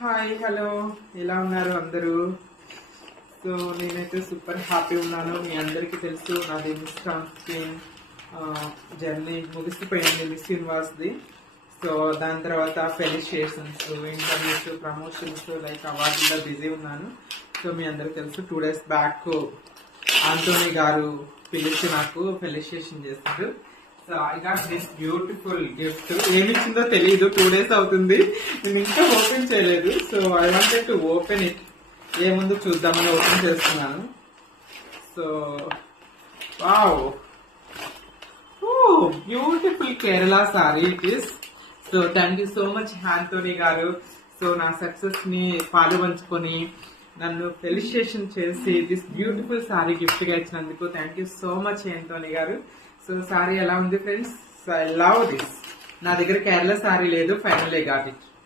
Hi hello ఎలా ఉన్నారు అందరూ? సో నేనైతే సూపర్ హ్యాపీ ఉన్నాను. మీ అందరికీ తెలుసు నాది మిస్ ట్రాన్స్కిన్ జర్నీ ముగిసిపోయింది, మిస్ యూనివర్స్ది. సో దాని తర్వాత ఫెలిసియేషన్స్, ఇంటర్వ్యూస్, ప్రమోషన్స్, లైక్ అవార్డులో బిజీ ఉన్నాను. సో మీ అందరికీ తెలుసు 2 days బ్యాక్ ఆంటోనీ గారు పిలిచి నాకు ఫెలిసియేషన్ చేస్తారు. So I got this beautiful gift. ఏమిచ్చిందో తెలియదు, 2 days అవుతుంది, నేను ఇంకా ఓపెన్ చేయలేదు. So I wanted to open it. ఏముందో చూద్దామని ఓపెన్ చేస్తున్నాను. So wow, beautiful Kerala sari it is. So thank you so much Antony గారు. సో నా సక్సెస్ ని పాలుపంచుకొని నన్ను ఫెలిసియేషన్ చేసి దిస్ బ్యూటిఫుల్ సారీ గిఫ్ట్ గా ఇచ్చినందుకు thank you so much Antony గారు. సో సారీ ఎలా ఉంది ఫ్రెండ్స్? I love this. నా దగ్గర కేరళ సారీ లేదు, ఫైనల్ గా గాట్ ఇట్.